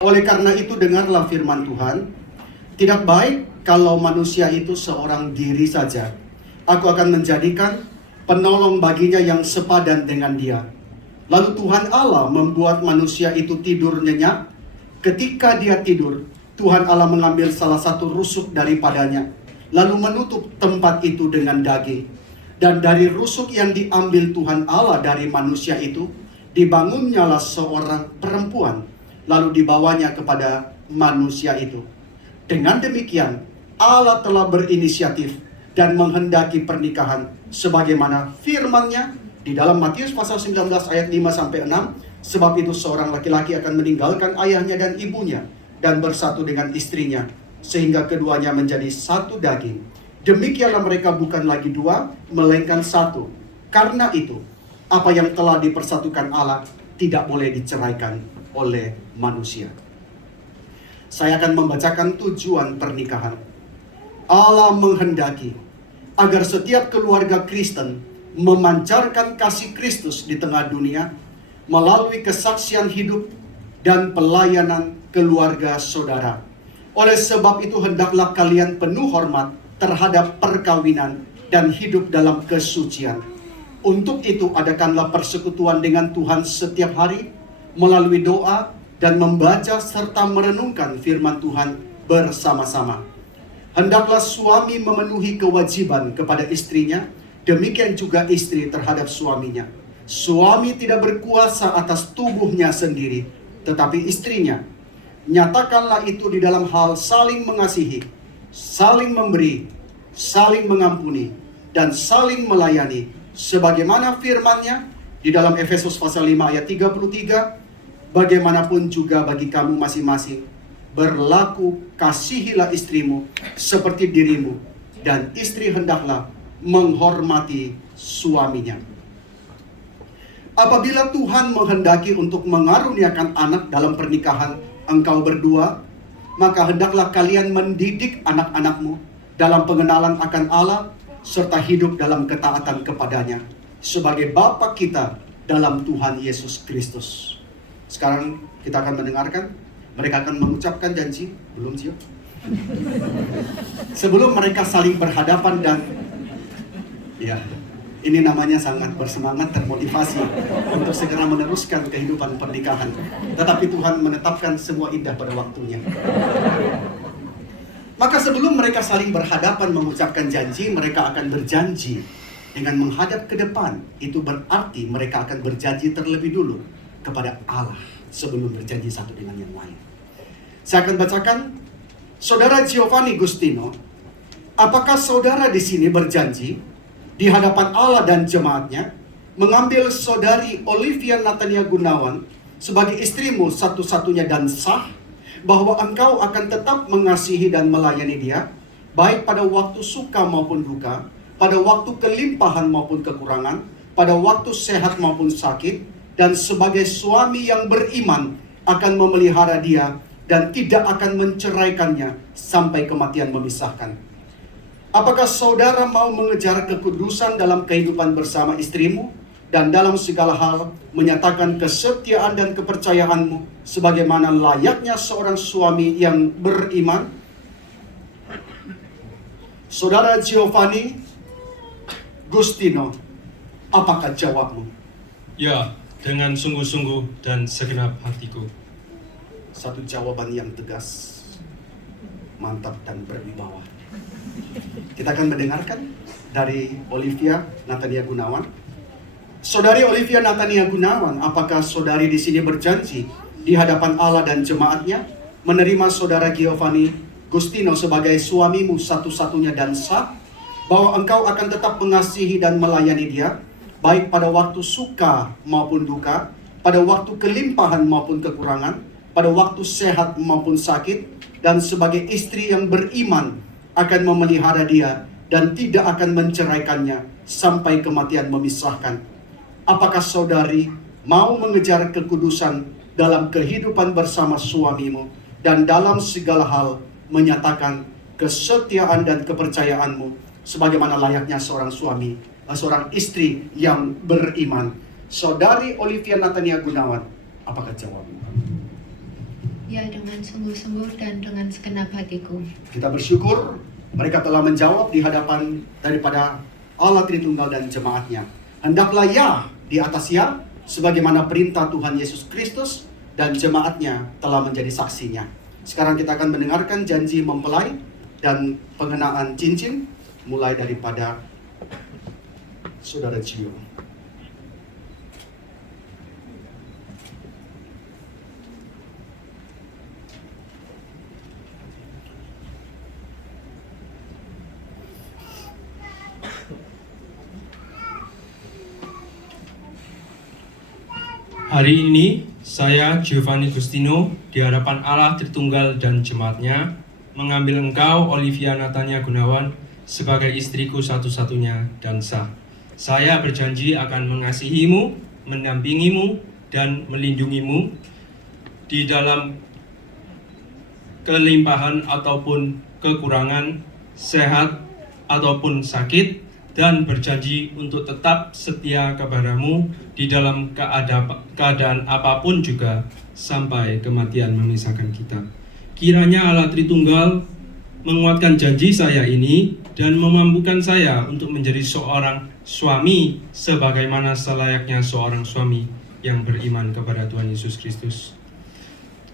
Oleh karena itu dengarlah firman Tuhan, tidak baik kalau manusia itu seorang diri saja. Aku akan menjadikan penolong baginya yang sepadan dengan dia. Lalu Tuhan Allah membuat manusia itu tidur nyenyak. Ketika dia tidur, Tuhan Allah mengambil salah satu rusuk daripadanya, lalu menutup tempat itu dengan daging. Dan dari rusuk yang diambil Tuhan Allah dari manusia itu, dibangunnyalah seorang perempuan, lalu dibawanya kepada manusia itu. Dengan demikian, Allah telah berinisiatif dan menghendaki pernikahan sebagaimana firman-Nya di dalam Matius pasal 19 ayat 5-6. Sebab itu seorang laki-laki akan meninggalkan ayahnya dan ibunya dan bersatu dengan istrinya, sehingga keduanya menjadi satu daging. Demikianlah mereka bukan lagi dua, melainkan satu. Karena itu, apa yang telah dipersatukan Allah tidak boleh diceraikan oleh manusia. Saya akan membacakan tujuan pernikahan. Allah menghendaki agar setiap keluarga Kristen memancarkan kasih Kristus di tengah dunia melalui kesaksian hidup dan pelayanan keluarga saudara. Oleh sebab itu hendaklah kalian penuh hormat terhadap perkawinan dan hidup dalam kesucian. Untuk itu adakanlah persekutuan dengan Tuhan setiap hari melalui doa dan membaca serta merenungkan firman Tuhan bersama-sama. Hendaklah suami memenuhi kewajiban kepada istrinya, demikian juga istri terhadap suaminya. Suami tidak berkuasa atas tubuhnya sendiri, tetapi istrinya. Nyatakanlah itu di dalam hal saling mengasihi, saling memberi, saling mengampuni, dan saling melayani. Sebagaimana firman-Nya di dalam Efesus pasal 5 ayat 33, bagaimanapun juga bagi kamu masing-masing, berlaku kasihilah istrimu seperti dirimu, dan istri hendaklah menghormati suaminya. Apabila Tuhan menghendaki untuk mengaruniakan anak dalam pernikahan engkau berdua, maka hendaklah kalian mendidik anak-anakmu dalam pengenalan akan Allah serta hidup dalam ketaatan kepadanya sebagai Bapa kita dalam Tuhan Yesus Kristus. Sekarang kita akan mendengarkan, mereka akan mengucapkan janji, belum siap? Sebelum mereka saling berhadapan dan ini namanya sangat bersemangat, termotivasi untuk segera meneruskan kehidupan pernikahan. Tetapi Tuhan menetapkan semua indah pada waktunya. Maka sebelum mereka saling berhadapan mengucapkan janji, mereka akan berjanji dengan menghadap ke depan. Itu berarti mereka akan berjanji terlebih dulu kepada Allah sebelum berjanji satu dengan yang lain. Saya akan bacakan, Saudara Giovanni Gustino, apakah saudara di sini berjanji di hadapan Allah dan jemaatnya mengambil saudari Olivia Natania Gunawan sebagai istrimu satu-satunya dan sah, bahwa engkau akan tetap mengasihi dan melayani dia, baik pada waktu suka maupun duka, pada waktu kelimpahan maupun kekurangan, pada waktu sehat maupun sakit, dan sebagai suami yang beriman akan memelihara dia dan tidak akan menceraikannya sampai kematian memisahkan. Apakah saudara mau mengejar kekudusan dalam kehidupan bersama istrimu dan dalam segala hal menyatakan kesetiaan dan kepercayaanmu sebagaimana layaknya seorang suami yang beriman? Saudara Giovanni Gustino, apakah jawabmu? Ya, dengan sungguh-sungguh dan segenap hatiku. Satu jawaban yang tegas, mantap dan berwibawa. Kita akan mendengarkan dari Olivia Natania Gunawan. Saudari Olivia Natania Gunawan, apakah saudari di sini berjanji di hadapan Allah dan jemaatnya menerima saudara Giovanni Gustino sebagai suamimu satu-satunya dan sah, bahwa engkau akan tetap mengasihi dan melayani dia, baik pada waktu suka maupun duka, pada waktu kelimpahan maupun kekurangan, pada waktu sehat maupun sakit, dan sebagai istri yang beriman akan memelihara dia dan tidak akan menceraikannya sampai kematian memisahkan. Apakah saudari mau mengejar kekudusan dalam kehidupan bersama suamimu dan dalam segala hal menyatakan kesetiaan dan kepercayaanmu sebagaimana layaknya seorang suami, seorang istri yang beriman? Saudari Olivia Natania Gunawan, apakah jawabmu? Ya, dengan sungguh-sungguh dan dengan segenap hatiku. Kita bersyukur mereka telah menjawab di hadapan daripada Allah Tritunggal dan jemaatnya. Hendaklah ya di atas ya, sebagaimana perintah Tuhan Yesus Kristus dan jemaatnya telah menjadi saksinya. Sekarang kita akan mendengarkan janji mempelai dan pengenaan cincin mulai daripada Saudara Gio. Hari ini, saya Giovanni Gustino, di hadapan Allah Tritunggal dan jemaatnya, mengambil engkau, Olivia Natania Gunawan, sebagai istriku satu-satunya dan sah. Saya berjanji akan mengasihimu, mendampingimu, dan melindungimu di dalam kelimpahan ataupun kekurangan, sehat ataupun sakit, dan berjanji untuk tetap setia kepadamu di dalam keadaan apapun juga sampai kematian memisahkan kita. Kiranya Allah Tritunggal menguatkan janji saya ini dan memampukan saya untuk menjadi seorang suami sebagaimana selayaknya seorang suami yang beriman kepada Tuhan Yesus Kristus.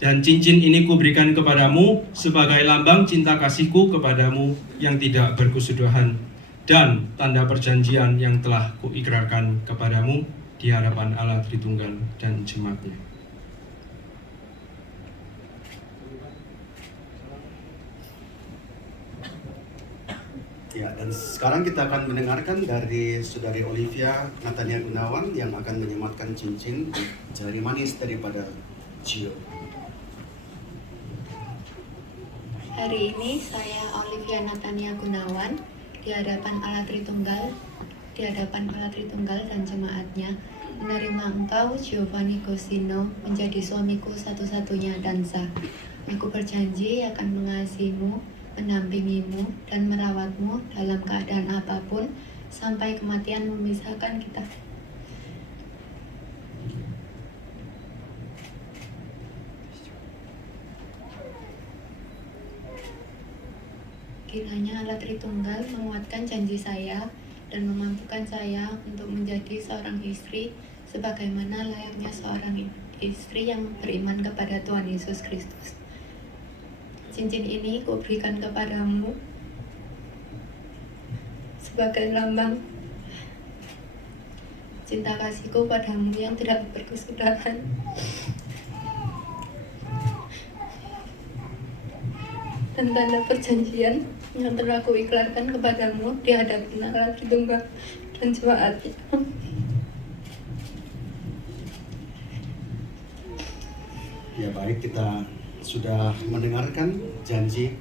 Dan cincin ini kuberikan kepadamu sebagai lambang cinta kasihku kepadamu yang tidak berkesudahan, dan tanda perjanjian yang telah kuikrarkan kepadamu di hadapan Allah Tritunggal dan jemaatnya. Ya, dan sekarang kita akan mendengarkan dari Saudari Olivia Natania Gunawan yang akan menyematkan cincin jari manis daripada Gio. Hari ini saya Olivia Natania Gunawan di hadapan Allah Tritunggal dan jemaatnya menerima engkau, Giovanni Gustino, menjadi suamiku satu-satunya dan sah. Aku berjanji akan mengasihimu, mendampingimu, dan merawatmu dalam keadaan apapun sampai kematian memisahkan kita. Kiranya Allah Tritunggal menguatkan janji saya dan memampukan saya untuk menjadi seorang istri sebagaimana layaknya seorang istri yang beriman kepada Tuhan Yesus Kristus. Cincin ini kuberikan kepadamu sebagai lambang cinta kasihku padamu yang tidak berkesudahan, dan tanda perjanjian yang telah kuikrarkan kepadamu di hadapan Allah Tritunggal dan jemaatnya. Ya baik, kita sudah mendengarkan janji.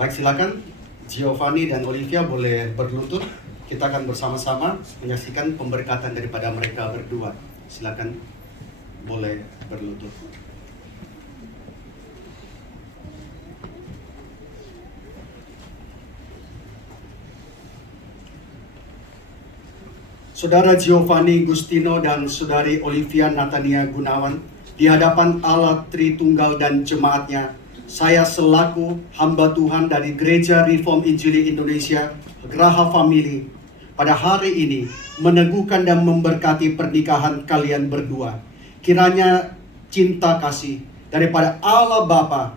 Baik, silakan Giovanni dan Olivia boleh berlutut. Kita akan bersama-sama menyaksikan pemberkatan daripada mereka berdua. Silakan boleh berlutut. Saudara Giovanni Gustino dan Saudari Olivia Natania Gunawan, di hadapan Allah Tritunggal dan jemaatnya, saya selaku hamba Tuhan dari Gereja Reform Injili Indonesia, Graha Family, pada hari ini meneguhkan dan memberkati pernikahan kalian berdua. Kiranya cinta kasih daripada Allah Bapa,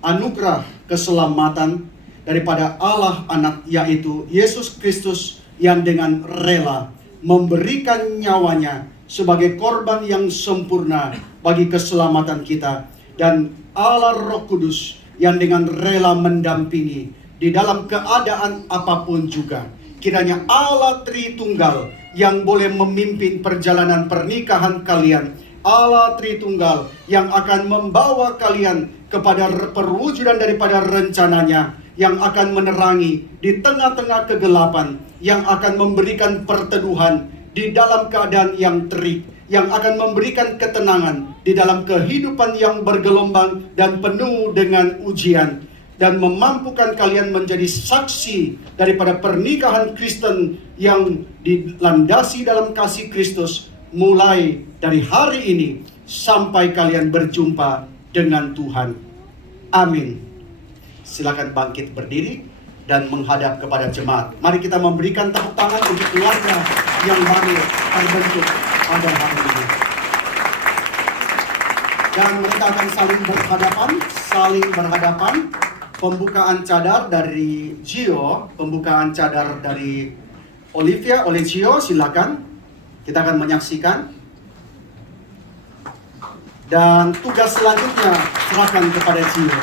anugerah keselamatan daripada Allah Anak, yaitu Yesus Kristus yang dengan rela memberikan nyawanya sebagai korban yang sempurna bagi keselamatan kita, dan Allah Roh Kudus yang dengan rela mendampingi di dalam keadaan apapun juga. Kiranya Allah Tritunggal yang boleh memimpin perjalanan pernikahan kalian, Allah Tritunggal yang akan membawa kalian kepada perwujudan daripada rencananya, yang akan menerangi di tengah-tengah kegelapan, yang akan memberikan perteduhan di dalam keadaan yang terik, yang akan memberikan ketenangan di dalam kehidupan yang bergelombang dan penuh dengan ujian. dan memampukan kalian menjadi saksi daripada pernikahan Kristen yang dilandasi dalam kasih Kristus mulai dari hari ini sampai kalian berjumpa dengan Tuhan. Amin. Silakan bangkit berdiri dan menghadap kepada jemaat. Mari kita memberikan tepuk tangan untuk keluarga yang baru terbentuk pada hari ini. Dan mereka akan saling berhadapan. Pembukaan cadar dari Gio, pembukaan cadar dari Olivia, oleh Gio, silakan. Kita akan menyaksikan. Dan tugas selanjutnya serahkan kepada Gio.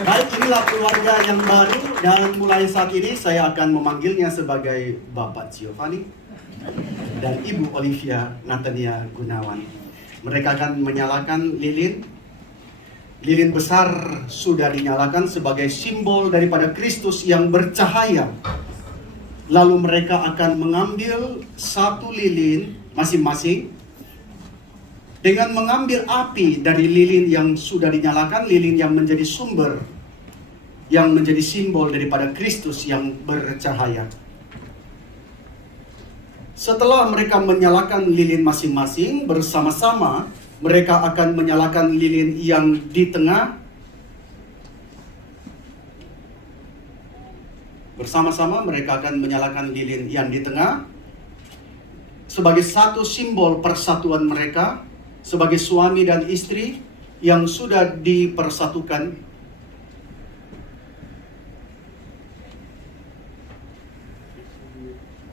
Baik, inilah keluarga yang baru dan mulai saat ini saya akan memanggilnya sebagai Bapak Giovanni dan Ibu Olivia Natania Gunawan. Mereka akan menyalakan lilin. Lilin besar sudah dinyalakan sebagai simbol daripada Kristus yang bercahaya. Lalu mereka akan mengambil satu lilin masing-masing dengan mengambil api dari lilin yang sudah dinyalakan, lilin yang menjadi sumber, yang menjadi simbol daripada Kristus yang bercahaya. Setelah mereka menyalakan lilin masing-masing, bersama-sama mereka akan menyalakan lilin yang di tengah. Bersama-sama mereka akan menyalakan lilin yang di tengah sebagai satu simbol persatuan mereka sebagai suami dan istri yang sudah dipersatukan.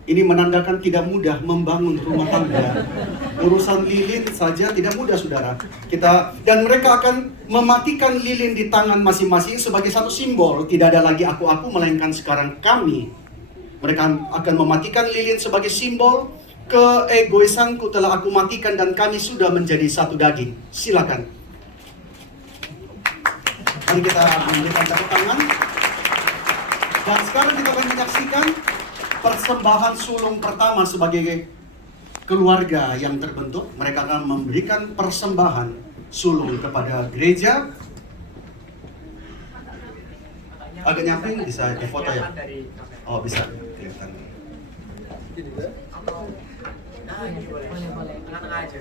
Ini menandakan tidak mudah membangun rumah tangga. Urusan lilin saja tidak mudah, saudara. Dan mereka akan mematikan lilin di tangan masing-masing sebagai satu simbol. Tidak ada lagi aku-aku, melainkan sekarang kami. Mereka akan mematikan lilin sebagai simbol keegoisanku telah aku matikan dan kami sudah menjadi satu daging. Silakan. Mari kita memberikan tepuk tangan. Dan sekarang kita akan menyaksikan persembahan sulung pertama sebagai keluarga yang terbentuk. Mereka akan memberikan persembahan sulung kepada gereja. Agak nyamping, bisa difoto ya? Oh, bisa. Kelihatan. Boleh. Tengah-tengah aja.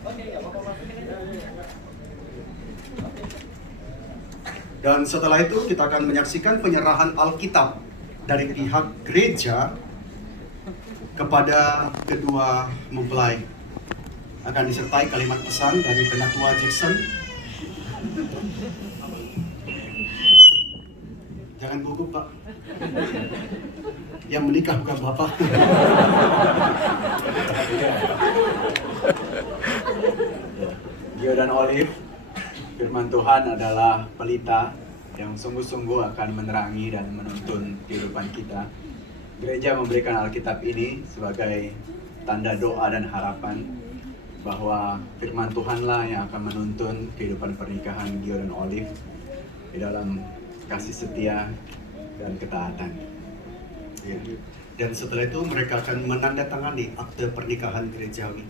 Oke, nggak apa-apa. Dan setelah itu kita akan menyaksikan penyerahan Alkitab dari pihak gereja kepada kedua mempelai. Akan disertai kalimat pesan dari Penatua Jackson. Jangan gugup, Pak. Yang menikah bukan Bapak. Gio dan Olive, firman Tuhan adalah pelita yang sungguh-sungguh akan menerangi dan menuntun kehidupan kita. Gereja memberikan Alkitab ini sebagai tanda doa dan harapan bahwa firman Tuhanlah yang akan menuntun kehidupan pernikahan Gio dan Olive di dalam kasih setia dan ketaatan. Ya. Dan setelah itu mereka akan menandatangani akte pernikahan gerejawi.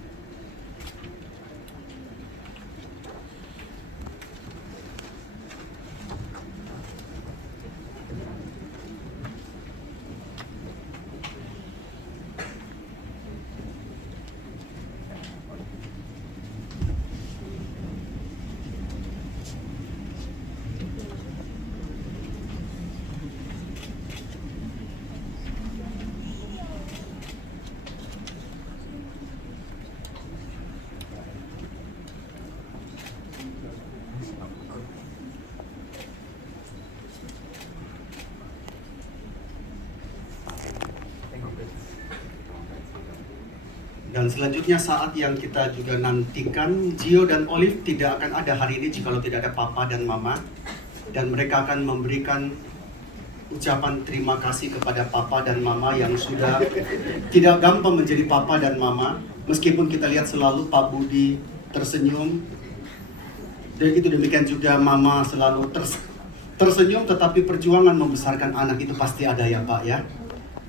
Dan selanjutnya saat yang kita juga nantikan, Gio dan Olive tidak akan ada hari ini jikalau tidak ada Papa dan Mama. Dan mereka akan memberikan ucapan terima kasih kepada Papa dan Mama yang sudah tidak gampang menjadi Papa dan Mama. Meskipun kita lihat selalu Pak Budi tersenyum. Dan itu demikian juga Mama selalu tersenyum, tetapi perjuangan membesarkan anak itu pasti ada ya Pak ya.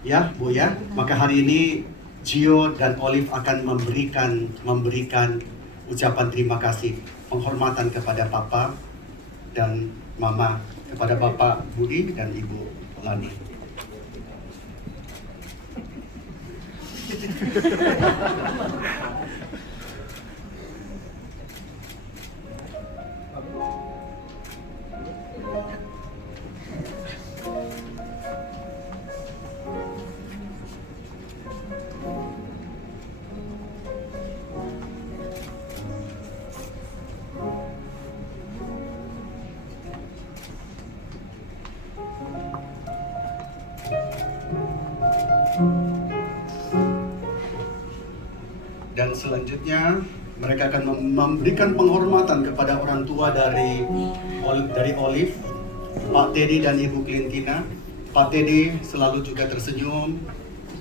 Ya Bu ya, maka hari ini Gio dan Olive akan memberikan ucapan terima kasih, penghormatan kepada Papa dan Mama, kepada Bapak Budi dan Ibu Lani. Dan selanjutnya mereka akan memberikan penghormatan kepada orang tua dari Olive, Pak Teddy dan Ibu Clintina. Pak Teddy selalu juga tersenyum,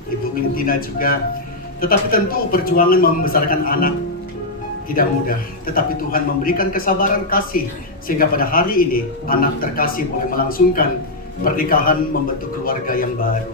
Ibu Clintina juga. Tetapi tentu perjuangan membesarkan anak tidak mudah. Tetapi Tuhan memberikan kesabaran kasih sehingga pada hari ini anak terkasih boleh melangsungkan pernikahan, membentuk keluarga yang baru.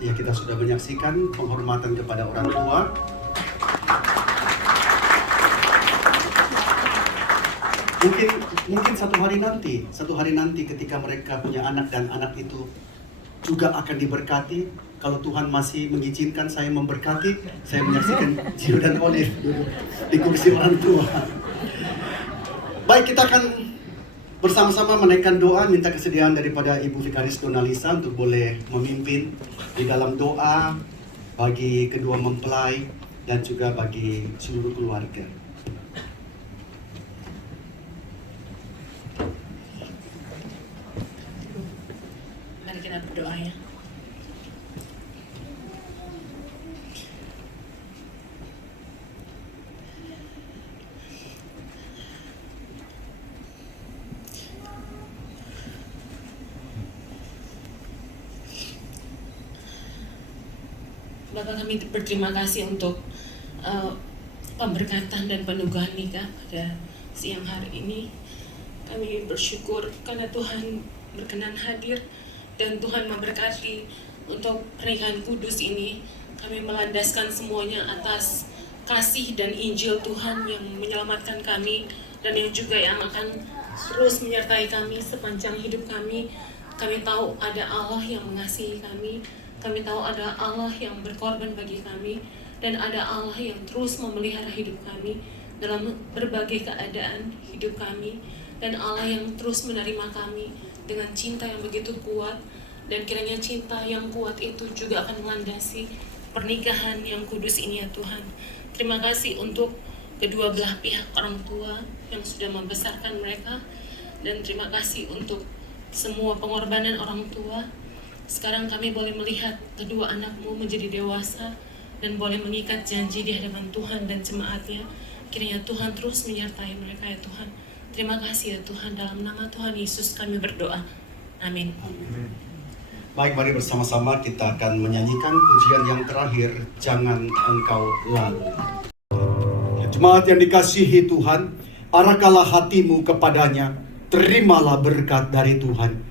Ya, kita sudah menyaksikan penghormatan kepada orang tua. Mungkin satu hari nanti ketika mereka punya anak dan anak itu juga akan diberkati. Kalau Tuhan masih mengizinkan saya memberkati, saya menyaksikan Gio dan Olive duduk di kursi orang tua. Baik, kita akan bersama-sama menaikkan doa, minta kesediaan daripada Ibu Vikaris Donalisa untuk boleh memimpin di dalam doa bagi kedua mempelai dan juga bagi seluruh keluarga. Mari kita berdoa ya. Bapak, kami berterima kasih untuk pemberkatan dan penugahan nikah pada siang hari ini. Kami bersyukur karena Tuhan berkenan hadir dan Tuhan memberkati untuk pernikahan kudus ini. Kami melandaskan semuanya atas kasih dan Injil Tuhan yang menyelamatkan kami dan yang juga yang akan terus menyertai kami sepanjang hidup kami. Kami tahu ada Allah yang mengasihi kami. Kami tahu ada Allah yang berkorban bagi kami dan ada Allah yang terus memelihara hidup kami dalam berbagai keadaan hidup kami, dan Allah yang terus menerima kami dengan cinta yang begitu kuat, dan kiranya cinta yang kuat itu juga akan melandasi pernikahan yang kudus ini ya Tuhan. Terima kasih untuk kedua belah pihak orang tua yang sudah membesarkan mereka, dan terima kasih untuk semua pengorbanan orang tua. Sekarang kami boleh melihat kedua anakmu menjadi dewasa dan boleh mengikat janji di hadapan Tuhan dan jemaatnya. Kiranya Tuhan terus menyertai mereka ya Tuhan. Terima kasih ya Tuhan, dalam nama Tuhan Yesus kami berdoa. Amin. Amin. Baik, mari bersama-sama kita akan menyanyikan pujian yang terakhir, Jangan Engkau Lalu. Jemaat yang dikasihi Tuhan, arahkanlah hatimu kepadanya, terimalah berkat dari Tuhan.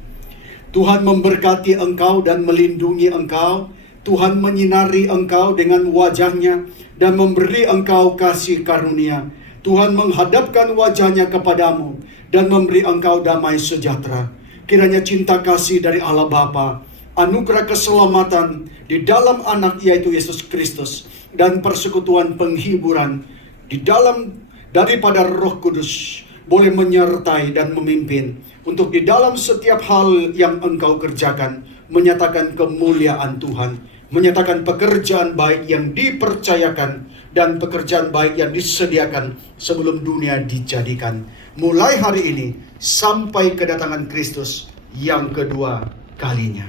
Tuhan memberkati engkau dan melindungi engkau. Tuhan menyinari engkau dengan wajah-Nya dan memberi engkau kasih karunia. Tuhan menghadapkan wajah-Nya kepadamu dan memberi engkau damai sejahtera. Kiranya cinta kasih dari Allah Bapa, anugerah keselamatan di dalam anak yaitu Yesus Kristus, dan persekutuan penghiburan di dalam daripada Roh Kudus boleh menyertai dan memimpin untuk di dalam setiap hal yang engkau kerjakan menyatakan kemuliaan Tuhan, menyatakan pekerjaan baik yang dipercayakan dan pekerjaan baik yang disediakan sebelum dunia dijadikan. Mulai hari ini sampai kedatangan Kristus yang kedua kalinya.